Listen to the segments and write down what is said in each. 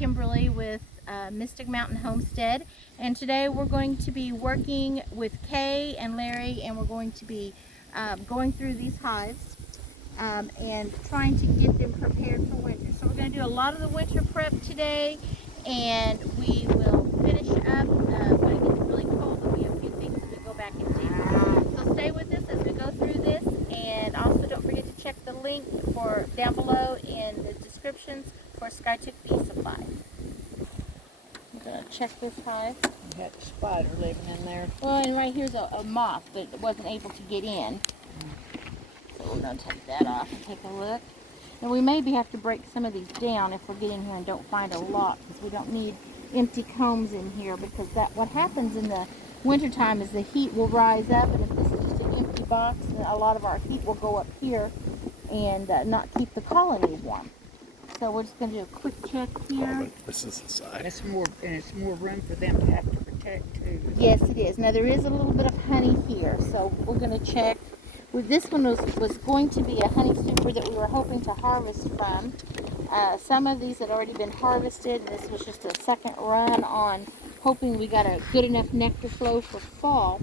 Kimberly with Mystic Mountain Homestead, and today we're going to be working with Kay and Larry, and we're going to be going through these hives and trying to get them prepared for winter. So we're going to do a lot of the winter prep today, and we will finish up when it gets really cold. There'll be a few things to go back and do. So stay with us as we go through this, and also don't forget to check the link for down below in the descriptions for Skiatook Bee supplies. I'm going to check this hive. You got a spider living in there. Well, and right here's a moth that wasn't able to get in. So we're going to take that off and take a look. And we maybe have to break some of these down if we get in here and don't find a lot, because we don't need empty combs in here, because what happens in the wintertime is the heat will rise up, and if this is just an empty box, then a lot of our heat will go up here and not keep the colony warm. So we're just going to do a quick check here. This is the side. It's more room for them to have to protect too. Yes, it is. Now there is a little bit of honey here, so we're going to check. This one was going to be a honey super that we were hoping to harvest from. Some of these had already been harvested, and this was just a second run on hoping we got a good enough nectar flow for fall.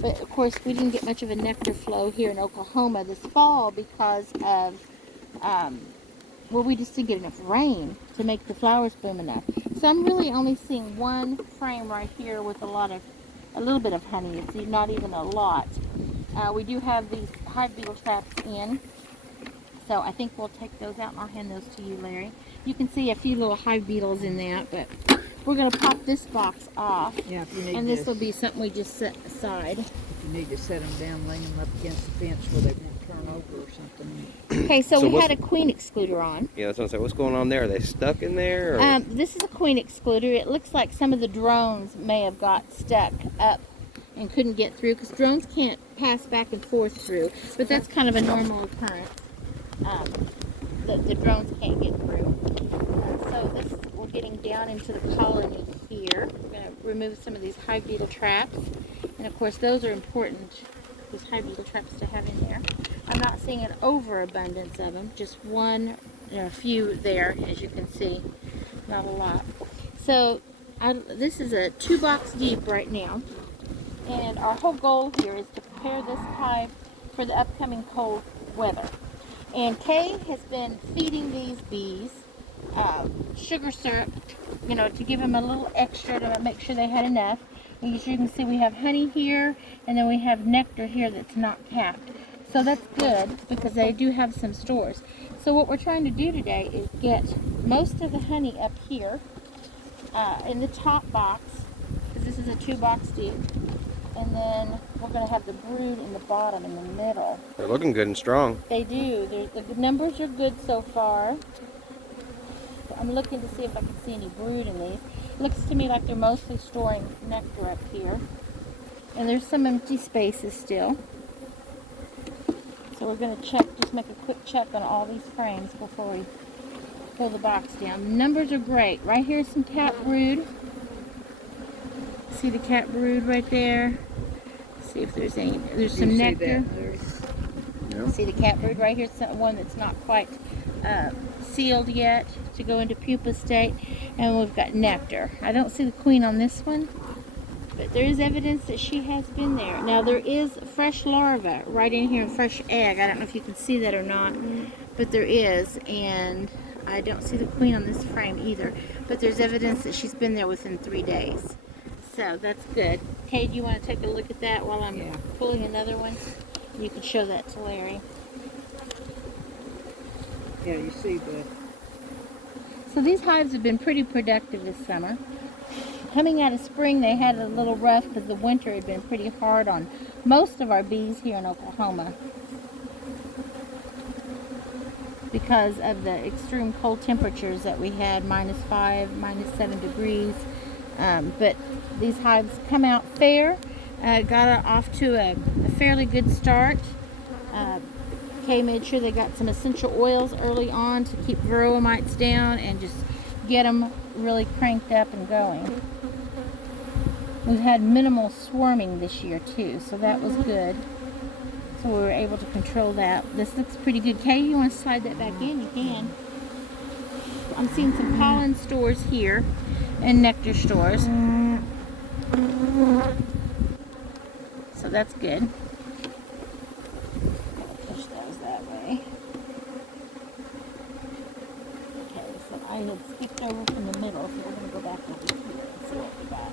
But of course we didn't get much of a nectar flow here in Oklahoma this fall because of well, we just didn't get enough rain to make the flowers bloom enough. So I'm really only seeing one frame right here with a little bit of honey. It's not even a lot. We do have these Hive Beetle traps in, so I think we'll take those out and I'll hand those to you, Larry. You can see a few little Hive Beetles in that, but we're going to pop this box off. Yeah, if you need and this will be something we just set aside. If you need to set them down, lay them up against the fence where they won't turn over or something. Okay, so we had a queen excluder on. Yeah, that's what I'm saying. What's going on there? Are they stuck in there? Or? This is a queen excluder. It looks like some of the drones may have got stuck up and couldn't get through, because drones can't pass back and forth through, but that's kind of a normal occurrence. The drones can't get through. So we're getting down into the colony here. We're going to remove some of these Hive Beetle traps, and of course those are important, these Hive Beetle traps to have in there. I'm not seeing an overabundance of them, just a few there, as you can see, not a lot. So this is a 2-box deep right now. And our whole goal here is to prepare this hive for the upcoming cold weather. And Kay has been feeding these bees sugar syrup, to give them a little extra to make sure they had enough. And as you can see, we have honey here, and then we have nectar here that's not capped. So that's good, because they do have some stores. So what we're trying to do today is get most of the honey up here in the top box, because this is a 2-box deep. And then we're going to have the brood in the bottom, in the middle. They're looking good and strong. They do. The numbers are good so far. I'm looking to see if I can see any brood in these. It looks to me like they're mostly storing nectar up here. And there's some empty spaces still. So we're going to just make a quick check on all these frames before we pull the box down. The numbers are great. Right here's some cat brood. See the cat brood right there. See if there's any. There's some nectar. Yeah. See the cat brood right here. It's one that's not quite sealed yet to go into pupa state. And we've got nectar. I don't see the queen on this one, but there is evidence that she has been there. Now there is fresh larva right in here, and fresh egg. I don't know if you can see that or not, but there is. And I don't see the queen on this frame either, but there's evidence that she's been there within 3 days. So that's good. Kay, do you want to take a look at that while I'm pulling another one? You can show that to Larry. Yeah, you see So these hives have been pretty productive this summer. Coming out of spring, they had a little rough because the winter had been pretty hard on most of our bees here in Oklahoma, because of the extreme cold temperatures that we had, -5, -7 degrees. But these hives come out fair. Got off to a fairly good start. Kay made sure they got some essential oils early on to keep varroa mites down and just get them really cranked up and going. We've had minimal swarming this year too, so that was good. So we were able to control that. This looks pretty good. Kay, you want to slide that back in? You can. I'm seeing some pollen stores here and nectar stores. So that's good. Push those that way. Okay, so I had skipped over from the middle, so we're going to go back over here and see what we got.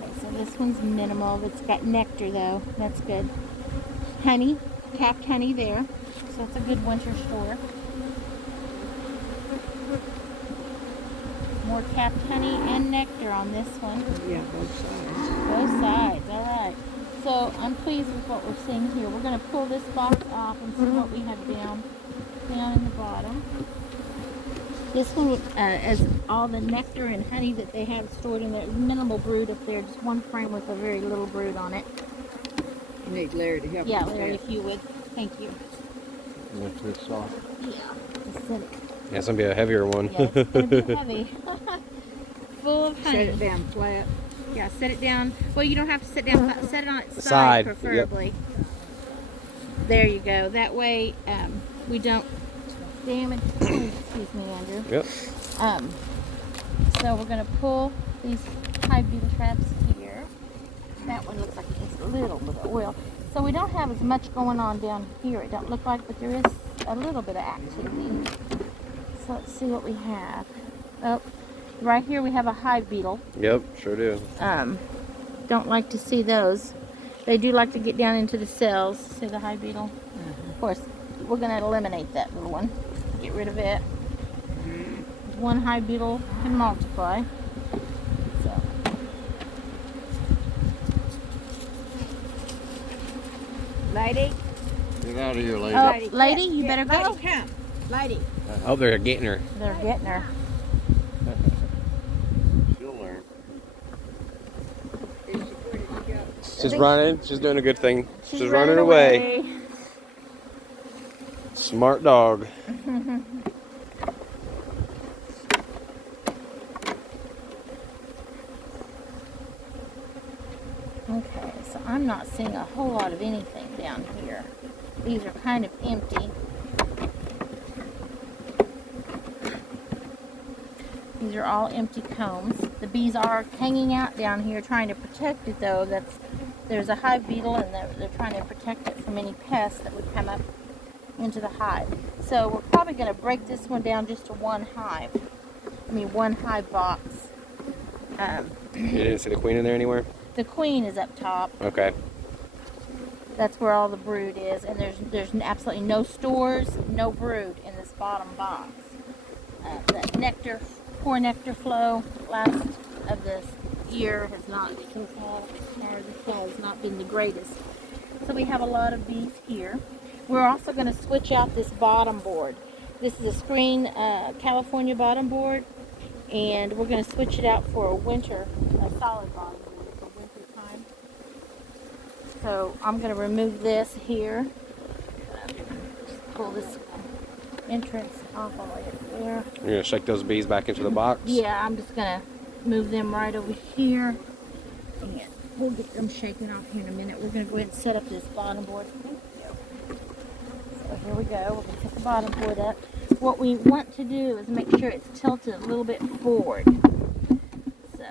Okay, so this one's minimal. It's got nectar though. That's good. Honey, capped honey there. So that's a good winter store. More capped honey and nectar on this one. Yeah, both sides. Both sides, all right. So I'm pleased with what we're seeing here. We're going to pull this box off and see what we have down in the bottom. This one has all the nectar and honey that they have stored in there. Minimal brood up there, just one frame with a very little brood on it. You need Larry to help you. Yeah, with Larry, that. if you would. Thank you. Lift this off. Yeah, just set it. Yeah, it's gonna be a heavier one. Yeah, it's going to be heavy. Full of honey. Set it down flat. Yeah, set it down. Well, you don't have to sit down flat. Set it on its Side, side, yep. preferably. There you go. That way we don't damage. Excuse me, Andrew. Yep. So we're going to pull these Hive Beetle traps here. That one looks like it needs a little bit of oil. So we don't have as much going on down here, it don't look like, but there is a little bit of activity. So let's see what we have. Oh, right here we have a Hive Beetle. Yep, sure do. Don't like to see those. They do like to get down into the cells. See the Hive Beetle? Of course, we're going to eliminate that little one. Get rid of it. One Hive Beetle can multiply. So. Lady? Get out of here, lady. Oh, lady, you better go. Lady, come. Lady. Oh, they're getting her. They're getting her. She'll learn. She's running. She's doing a good thing. She's running away. Smart dog. Okay, so I'm not seeing a whole lot of anything down here. These are kind of empty. These are all empty combs. The bees are hanging out down here trying to protect it though. There's a hive beetle and they're trying to protect it from any pests that would come up into the hive. So we're probably going to break this one down just to one hive. One hive box. You didn't see the queen in there anywhere? The queen is up top. Okay. That's where all the brood is, and there's absolutely no stores, no brood in this bottom box. The nectar, poor nectar flow last of this year has not, so far this fall has not been the greatest. So we have a lot of bees here. We're also going to switch out this bottom board. This is a screen California bottom board, and we're going to switch it out for a solid bottom board for winter time. So I'm going to remove this here. Just pull this entrance off all the way up there. You're gonna shake those bees back into the box? Yeah, I'm just going to move them right over here. And we'll get them shaken off here in a minute. We're going to go ahead and set up this bottom board. So here we go. We're going to put the bottom board up. What we want to do is make sure it's tilted a little bit forward. So,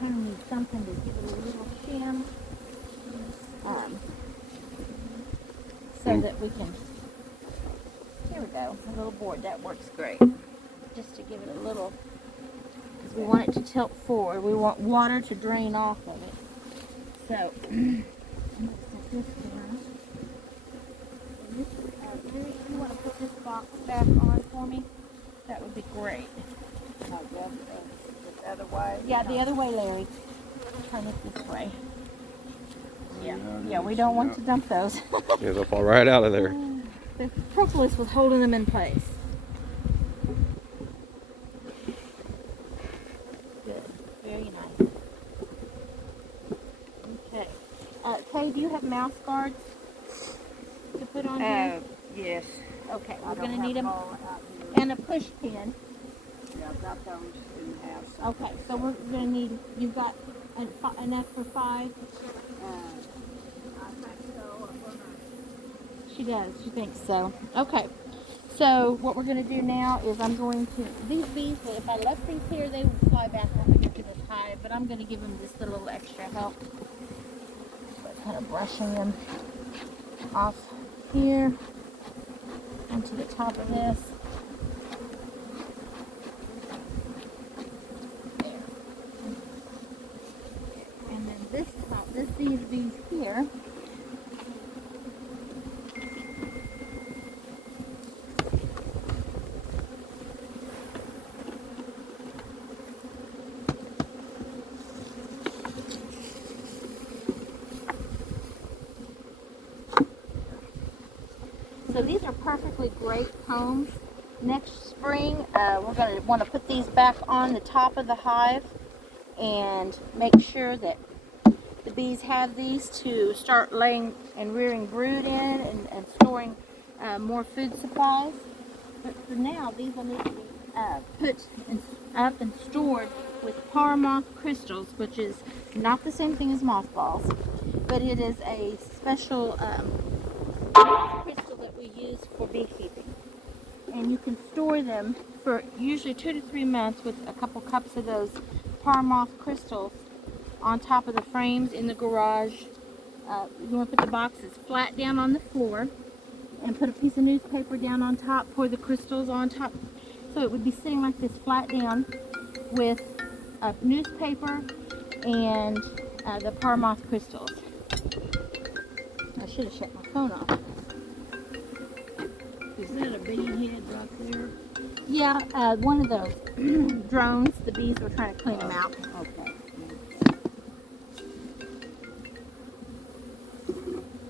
I need something to give it a little shim. So that we can, here we go, a little board. That works great. Just to give it a little, because we want it to tilt forward. We want water to drain off of it. So, I'm going to set this down. Larry, if you want to put this box back on for me, that would be great. The other way. Yeah, the other way, Larry. Turn it this way. Yeah, we don't want to dump those. Yeah, they'll fall right out of there. The propolis was holding them in place. Good. Very nice. Okay. Kay, do you have mouse guards to put on here? Yes. Okay, I we're don't going to have need them. all out here. And a push pin. Yeah, I've got those in the house. Okay, so we're going to need, you've got enough for 5? I think so. She does. She thinks so. Okay. So what we're going to do now is I'm going to, these bees, if I left these here, they would fly back over here to this hive, but I'm going to give them just a little extra help. So kind of brushing them off here onto the top of this. There. And then this top, these bees here. So these are perfectly great combs. Next spring, we're going to want to put these back on the top of the hive and make sure that the bees have these to start laying and rearing brood in and storing more food supplies. But for now, these will need to be put up and stored with moth crystals, which is not the same thing as mothballs, but it is a special crystal that we use for beekeeping. And you can store them for usually 2 to 3 months with a couple cups of those moth crystals on top of the frames in the garage. You want to put the boxes flat down on the floor and put a piece of newspaper down on top, pour the crystals on top. So it would be sitting like this flat down with a newspaper and the moth crystals. I should have shut my phone off. Is that a bee head right there? Yeah, one of those drones. The bees were trying to clean them out. Okay.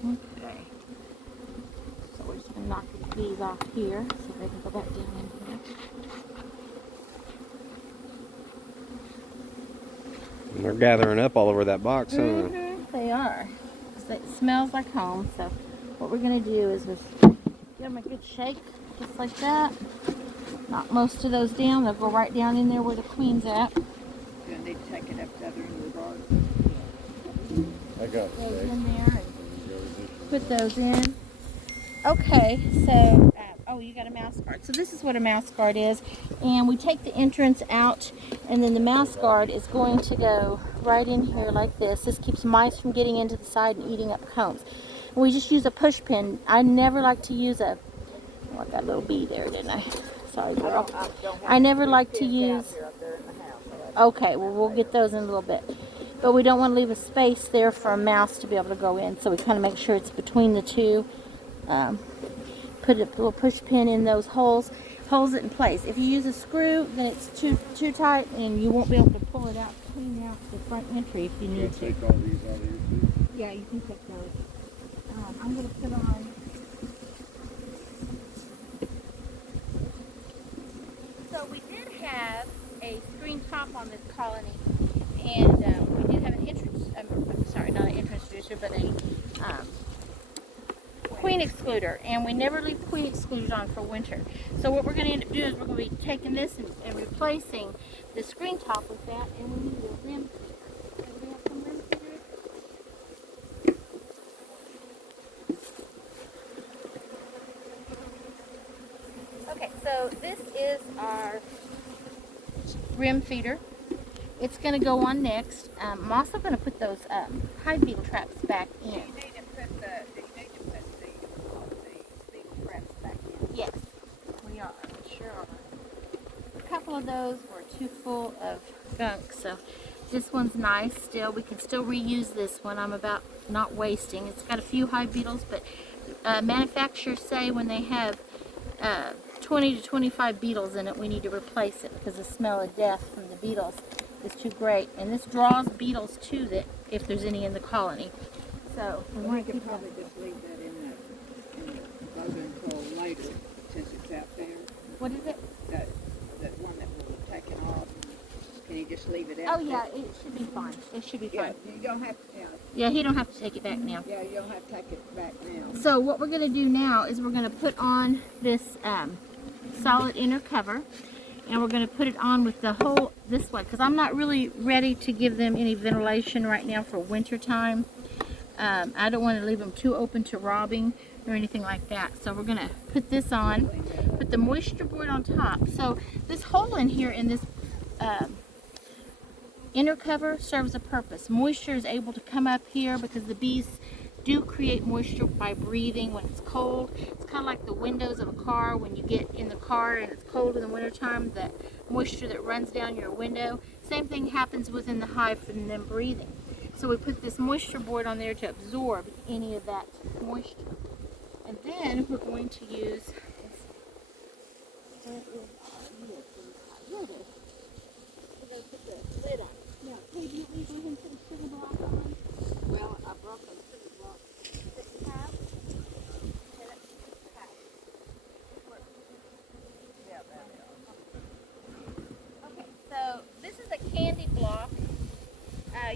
Okay. So we're just going to knock these bees off here so they can go back down in here. And they're gathering up all over that box, huh? They are. It smells like home. So what we're going to do is just give them a good shake, just like that. Knock most of those down. They'll go right down in there where the queen's at. And they take it up the other end of the garden. I got Those steak. in there and put those in. Okay, so oh, you got a mouse guard. So this is what a mouse guard is, and we take the entrance out, and then the mouse guard is going to go right in here like this. This keeps mice from getting into the side and eating up combs. And we just use a push pin. I never like to use a. Oh, I got a little bee there, didn't I? Sorry, girl. I never like to use. Okay, well we'll get those in a little bit. But we don't want to leave a space there for a mouse to be able to go in, so we kind of make sure it's between the two. Put a little push pin in those holes, holds it in place. If you use a screw, then it's too tight, and you won't be able to pull it out, clean out the front entry if you need to. Take all these out of here too. Yeah, you can take those. I'm going to put on. So we did have a screen top on this colony, and we did have an entrance. Sorry, not an entrance reducer, but a queen excluder, and we never leave queen excluders on for winter. So what we're going to end up doing is we're going to be taking this and replacing the screen top with that, and we need a rim. Do we have some rim figures? Okay, so this is our rim feeder. It's going to go on next. I'm also going to put those hive beetle traps back in. You need to put the traps back in. Yes, we are. Sure are. A couple of those were too full of gunk, so this one's nice still. We can still reuse this one. I'm about not wasting. It's got a few hive beetles, but manufacturers say when they have 20 to 25 beetles in it, we need to replace it because the smell of death from the beetles is too great. And this draws beetles to it if there's any in the colony. So we We want to could keep probably that. just leave that in the boat until later, since it's out there. What is it? That one that we're taking off. Can you just leave it out Oh there? yeah, it should be fine. It should be Yeah, fine. you don't have to, Yeah, he don't have to take it back now. yeah, you don't have to take it back now. So what we're going to do now is we're going to put on this solid inner cover, and we're going to put it on with the whole this way, because I'm not really ready to give them any ventilation right now for winter time. I don't want to leave them too open to robbing or anything like that. So we're going to put this on, put the moisture board on top. So this hole in here in this inner cover serves a purpose. Moisture is able to come up here because the bees do create moisture by breathing when it's cold. It's kind of like the windows of a car. When you get in the car and it's cold in the wintertime, that moisture that runs down your window. Same thing happens within the hive from them breathing. So we put this moisture board on there to absorb any of that moisture. And then we're going to use this. Where is here it is. We're going to put the lid on. Now, Kay, do you want me to go ahead and put a sugar block on? Well, I brought some sugar blocks. That you have? Okay, let's see what you have. Yeah, that Okay, so this is a candy block.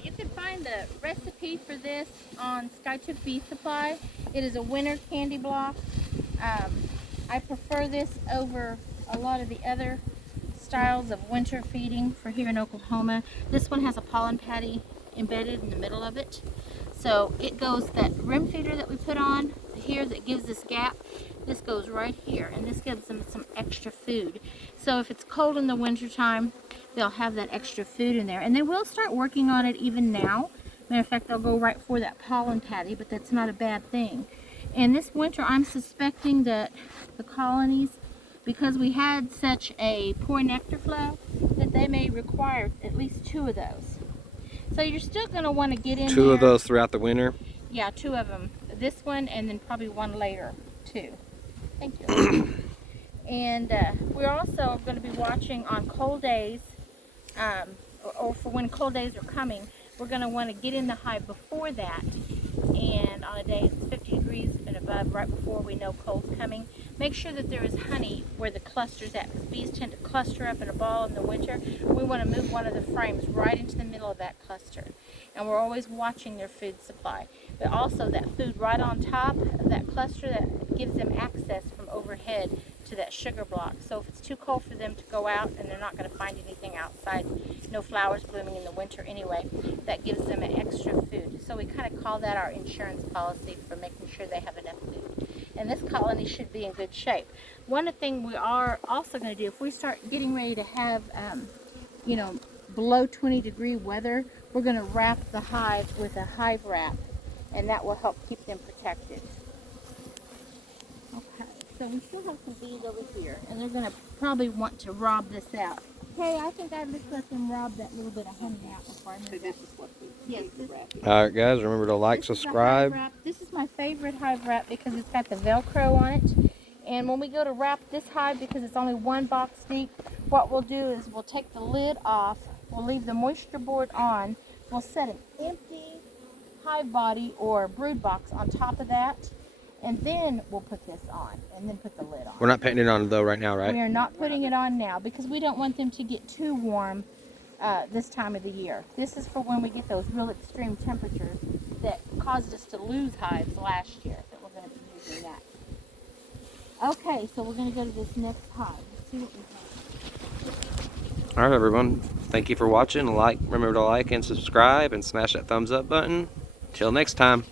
You can find the recipe for this on Skiatook Bee Supply. It is a winter candy block. I prefer this over a lot of the other styles of winter feeding for here in Oklahoma. This one has a pollen patty embedded in the middle of it. So it goes, that rim feeder that we put on here that gives this gap, this goes right here, and this gives them some extra food. So if it's cold in the winter time, they'll have that extra food in there. And they will start working on it even now. Matter of fact, they'll go right for that pollen patty, but that's not a bad thing. And this winter, I'm suspecting that the colonies, because we had such a poor nectar flow, that they may require at least 2 of those. So you're still going to want to get in there. 2 of those throughout the winter. Yeah, 2 of them. This one and then probably 1 later, too. Thank you. And we're also going to be watching on cold days, or for when cold days are coming, we're going to want to get in the hive before that. And on a day it's 50 degrees and above, right before we know cold's coming, make sure that there is honey where the cluster's at, because bees tend to cluster up in a ball in the winter. We want to move one of the frames right into the middle of that cluster. And we're always watching their food supply. But also that food right on top of that cluster, that gives them access from overhead to that sugar block. So if it's too cold for them to go out and they're not going to find anything outside, no flowers blooming in the winter anyway, that gives them an extra food. So we kind of call that our insurance policy for making sure they have enough food. And this colony should be in good shape. One thing we are also going to do, if we start getting ready to have, you know, below 20-degree weather, we're going to wrap the hive with a Hive Wrap, and that will help keep them protected. Okay, so we still have some bees over here, and they're going to probably want to rob this out. Okay, I think I'd just let them rob that little bit of honey out before I move So that. this is what we Yes, need to this- wrap it. Alright guys, remember to like, This is the Hive subscribe. Wrap. This is my favorite Hive Wrap because it's got the Velcro on it. And when we go to wrap this hive, because it's only 1 box deep, what we'll do is we'll take the lid off, we'll leave the moisture board on, we'll set an empty hive body or brood box on top of that, and then we'll put this on, and then put the lid on. We're not putting it on though right now, right? We are not putting it on now because we don't want them to get too warm this time of the year. This is for when we get those real extreme temperatures that caused us to lose hives last year, that we're going to be using that. Okay, so we're going to go to this next hive. Let's see what we have. Alright everyone, thank you for watching. Remember to like and subscribe and smash that thumbs up button. Till next time.